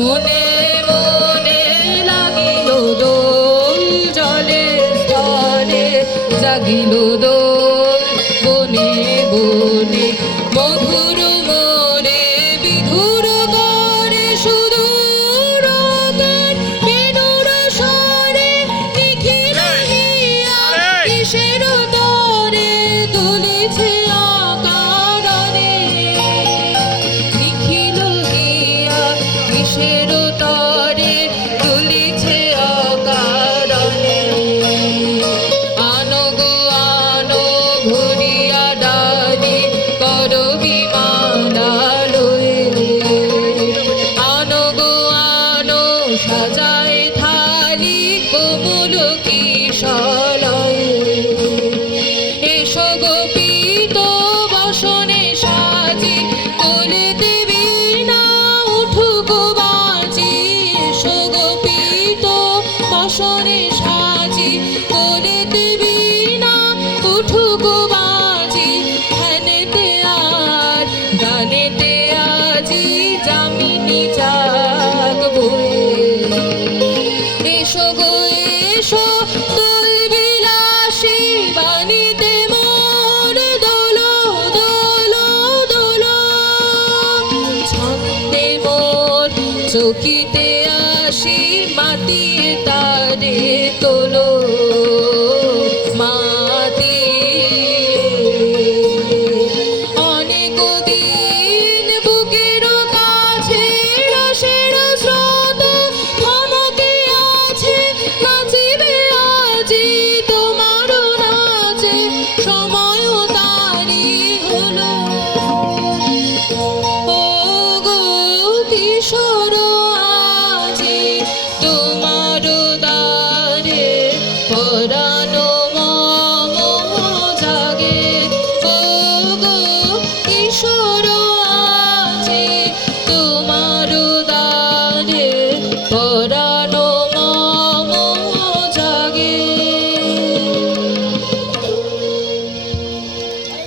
মনে মনে লাগিল দোল, জলে স্থলে জাগিল দোল, বনে বনে মধুর মনে বিধুর করে সুদূর গান, বেণুর স্বরে নিখিল হিয়া কিসের তরে দুলিছে আকারণে, নিখিল হিয়া কিসের তরে দুলিছে আকারণে। আনো গো আনো ঘুরিয়া ডালি করবি মালালয়ে, আনো গো আনো সাজায় থালি কোমল কিশলয়ে। এসো গো পীত বসনে সাজি কোলেতে বীণা উঠুক বাজি, এসো গো পীত বসনে সাজি কোলেতে বীণা উঠুক বাজি, ধ্যানেতে আর গানেতে আজি যামিনী জাগবো। এসো গো এসো দোল বিলাসী বাণীতে মোর দোলো দোলো দোলো, ছন্দে মোর চকিতে আসি মাতিয়ে তারে তোলো, অনেক দিন বুকের কাছে রসের স্রোত থমকে আছে, নাচিবে আজি তোমার নাচে সময় তারি হলো। ও গো কিশোর আজি তোমার দ্বারে পরানো